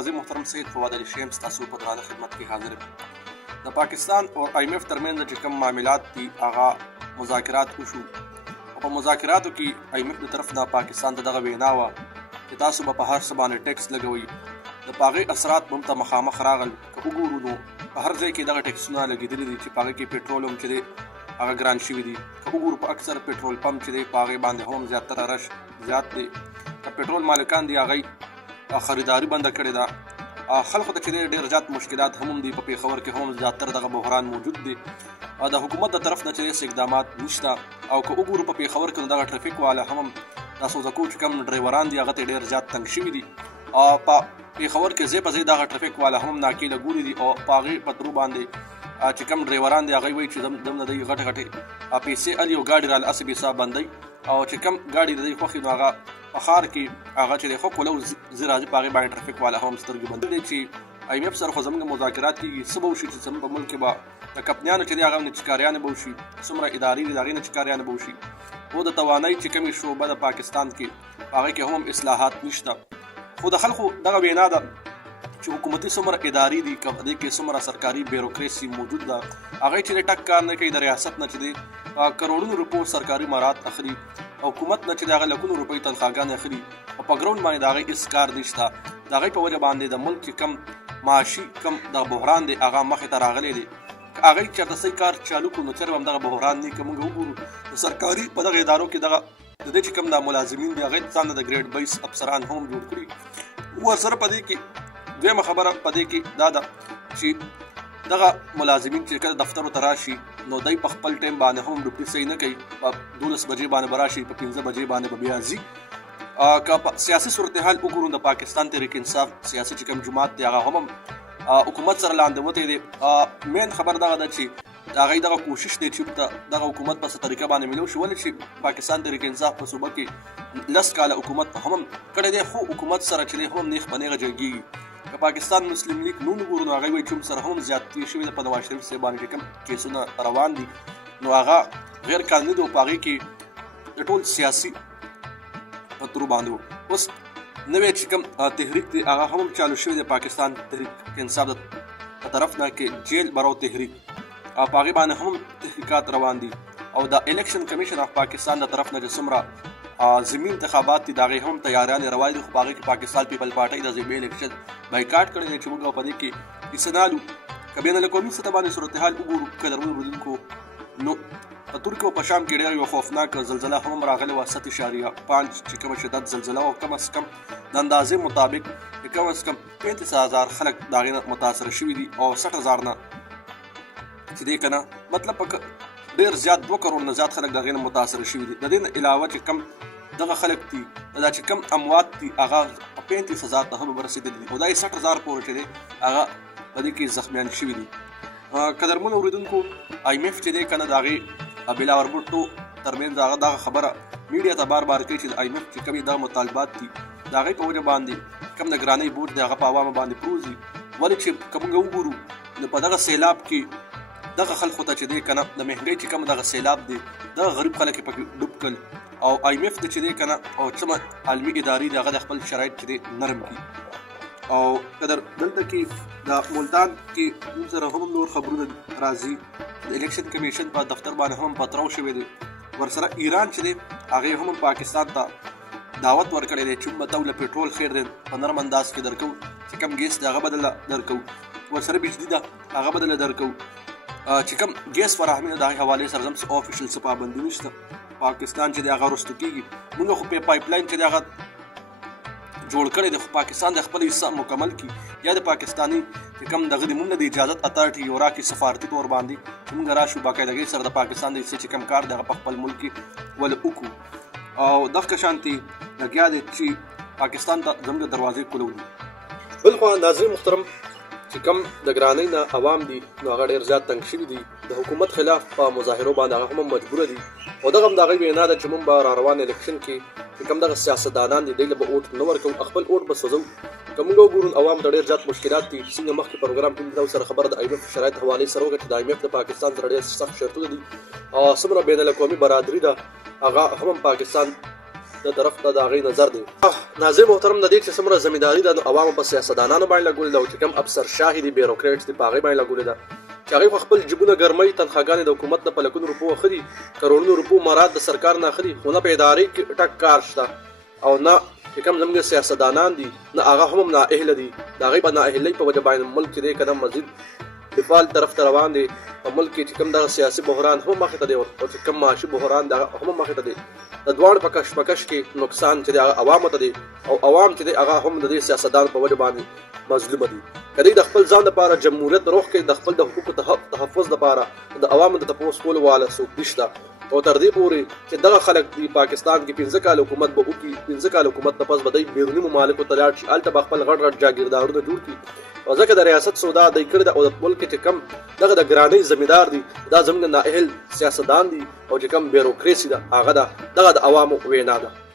قاضي محترم سید فواد علي شیخ ستاسو په درانه خدمت کې حاضر یم. د پاکستان او IMF ترمنځ چې کوم معاملات دي هغه مذاکرات وشو او په مذاکراتو کې IMF د طرف نه پاکستان ته دغه وینا وه چې تاسو به په هر څه باندې ټیکس لګوئ. د په هغې اثرات به هم ته مخامخ راغل. که وګورو نو په هر ځای کې دغه ټیکسونه لګېدلي دي چې په هغې کې پېټرول هم چې دی هغه ګران شوي دي. که وګورو په اکثر پېټرول پمپ چې دی په هغې باندې هم زیاتره رش زیات دی. که پېټرول مالکان دي هغوی خریداري بنده کړې ده. خلکو ته چې دی ډېر زیات مشکلات هم دي. په پېښور کې هم زیاتره دغه بحران موجود دی. د حکومت د طرف نه چې دی اقدامات نشته. او که وګورو په پېښور کې نو دغه ټرافیک والا هم دا سوزکو چې کوم ډرایوران دي هغه ته ډېر زیات تنګ شوي دي. په پېښور کې ځای په ځای دغه ټرافیک والا هم ناکیله ګوري دي او په هغې په ترو باندې چې کوم ډرایوران دي هغوی وایي چې دم د دوی غټې غټې پیسې الي او ګاډي راله هسې بېسا بندوي او چې کوم ګاډي د دوی خوښ نو هغه په ښار کې هغه چې دی ښه کولو زه راځي په هغې باندې ټرافیک والا هم سترګې بندوي دی. چې IMF سره خو زموږ مذاکرات کېږي څه به وشي چې زموږ په ملک کې به د کمپنیانو چې دی هغه نچکاریانې به وشي. څومره ادارې دي د هغې نچکاریانې به وشي. او د توانایي چې کومې شعبه د پاکستان کې په هغې کې هم اصلاحات نشته. خو د خلکو دغه وینا ده چې حکومتي څومره ادارې دي که په دې کې څومره سرکاري بیروکراسي موجود ده هغوی چې دی ټک کار نه کوي. د ریاست نه چې دی کروڑونو روپو سرکاري مرات اخلي. حکومت نه چې د هغه لکونو روپۍ تنخواګانې اخلي او په ګراوند باندې د هغې هېڅ کار نشته. د هغې په وجه باندې د ملک چې کم معاشي کم د بحران دی هغه مخې ته راغلی دی. که هغوی چېرته صحیح کار چالو کړو نو چېرې به هم دغه بحران نه که موږ وګورو د سرکاري په دغه ادارو کې دغه د دې چې کوم دا ملازمین دي هغوی ځان د ګریډ 22 افسران هم جوړ کړي. ورسره په دې کې دویمه خبره په دې کې دا ده چې دغه ملازمین چې کله دفترو ته راشي نو دوی په خپل ټایم باندې هم ډوټي صحیح نه کوي. په 12 بجې باندې به راشي په 15 بجې باندې به بیا ځي. که په سیاسي صورتحال وګورو د پاکستان تحریک انصاف سیاسي چې کوم جماعت دی هغه هم حکومت سره لاندې وتی دی. مین خبر دغه ده چې د هغوی دغه کوشش دی چې دغه حکومت په څه طریقه باندې ملو شي. ولې چې پاکستان تحریک انصاف په صوبه کې 10 کاله حکومت هم کړی دی خو حکومت سره چې دی هم نیغ په نیغه جنګېږي. که پاکستان مسلم لیگ نوم وګورو نو هغوی وایي چې سره هم زیاتې شوي ده. په نواز شریف صاحب باندې چې کوم کیسونه روان دي نو هغه غیر قانوني دي او په هغې کې د ټول سیاسي په ترو باندې اوس نوی چې کوم تحریک دی هغه هم چالو شوی دی پاکستان تحریک انصاف په طرف نه کې جیل برو تحریک په هغې باندې هم تحقیقات روان دي. او د الیکشن کمیشن اف پاکستان د طرف نه چې څومره ضمني انتخابات دي د هغې هم تیاریانې روانې دي. خو په هغې کې پاکستان پیپل پارټۍ د ضمني الیکشن بایکاټ کړی دی چې موږ په دې کې حصه نه لو. که بین الاقوامي سطح باندې صورتحال وګورو قدرمنو اورېدونکو نو په ترکیه او په شام کې ډېره یوه خوفناکه زلزله هم راغلې وه 7.5 چې کومه شدت زلزله وه. کم از کم د اندازې مطابق کم از کم 35,000 خلک د هغې نه متاثره شوي دي او 60,000 نه چې دی که نه مطلب په ډېر زیات 2 کروڑ نه زیات خلک د هغې نه متاثره شوي دي. د دې نه علاوه چې کم دغه خلک دي دا چې کم اموات دي هغه 35,000 ته هم ورسېدلي دي او دا یې 60,000 پورې چې دی هغه په دې کې زخمیان شوي دي. قدرمنو اورېدونکو IMF چې دی که نه د هغې بلاور بوټو ترمنځ هغه دغه خبره میډیا ته بار بار کوي چې د IMF چې کومې دغه مطالبات دي د هغې په وجه باندې کوم د ګرانۍ بوج دی هغه په عوامو باندې پروزي. ولې چې که موږ وګورو نو په دغه سیلاب کې دغه خلکو ته چې دی که نه د مهنګۍ چې کوم دغه سیلاب دی دغه غریب خلک یې پکې ډوب کړل او IMF د چې دی که نه او څومره عالمي ادارې دي هغه د خپل شرایط چې دی نرم کړي. او قدر دلته کې د ملتان کې موږ سره هم نور خبرونه راځي. د الیکشن کمیشن په دفتر باندې هم پتراو شوی دی. ورسره ایران چې دی هغې هم پاکستان ته دعوت ورکړی دی چې موږ ته له پېټرول خیر دی په نرم انداز کې درکوو. چې کوم ګیس دی هغه بدله درکوو. ورسره بجلي ده هغه بدله درکوو. چې کوم ګیس فراهمي ده د هغې حوالې سره زموږ آفیشل څه پابندي نشته. پاکستان چې دی هغه وروسته کېږي. موږ خو په پایپ لاین چې دی هغه جوړ کړی دی خو پاکستان د خپل حصه مکمل کړي یا د پاکستاني چې کوم دغه د موږ نه د اجازت اتارټي یو راکړي سفارتي طور باندې چې موږ راشو باقاعدګۍ سره د پاکستان د حصې چې کوم کار دی هغه په خپل ملک کې ولې وکړو. او دغه شانتې لګیا دی چې پاکستان ته زموږ دروازې کولو دي. بل خوا ناظرین محترم چې کوم د ګرانۍ نه عوام دي نو هغه ډېر زیات تنګ شوي دي. د حکومت خلاف په مظاهرو باندې هغه هم مجبوره دي او دغه هم د هغوی وینا ده چې موږ به را روان الیکشن کې چې کوم دغه سیاستدانان دي دوی له به اوټ نه ورکوو خپل اوټ به سوځو. که موږ وګورو عوامو ته ډېر زیات مشکلات دي. څنګه مخکې پروګرام کې موږ سره خبره د IMF شرایط حوالې سره وکړه چې د IMF د پاکستان سره ډېر سخت شرطونه دي او څومره بین الاقوامي برادري ده هغه هم پاکستان د طرف ته د هغې نظر دی. ناظر محترم د دې چې څومره زمینداري ده نو عوامو په سیاستدانانو باندې لګولې ده او چې کوم افسر شاهي دي بیروکریټس دي په هغې باندې لګولې ده چې هغوی خو خپل جیبونه ګرموي تنخواګانې د حکومت نه په لکونو روپو اخلي کروڑونو روپو مراد د سرکار نه اخلي خو نه په ادارې کې ټک کار شته او نه چې کوم زموږ سیاستدانان دي نه هغه هم نااهله دي د هغوی په نااهلۍ په وجه باندې ملک چې دی که نه مزید دفاع طرف ته روان دی په ملک کې چې کوم دغه سیاسي بحران هم مخې ته دی او چې کوم معاشي بحران دی هغه هم مخې ته دی د دواړو په کشمکش کې نقصان چې دی هغه عوامو ته دی او عوام چې دی هغه هم د دې سیاستدان په وجه باندې مظلومه دي که دوی د خپل ځان لپاره جمهوریت روح کوي د خپل د حقوقو تحفظ لپاره د عوامو د تپوس کولو واله څوک نشته او تر دې پورې چې دغه خلک دی پاکستان کې 15 کال حکومت به وکړي 15 کال حکومت نه پس به دوی بیروني ممالکو ته لاړ شي هلته به خپل غټ غټ جاګیردارونه جوړ کړي او ځکه د ریاست سودا دوی کړې ده او د ملک چې کم دغه د ګرانۍ زمیندار دي دا زموږ نااهل سیاستدان دي او چې کم بیروکریسي ده هغه ده دغه د عوامو وینا ده.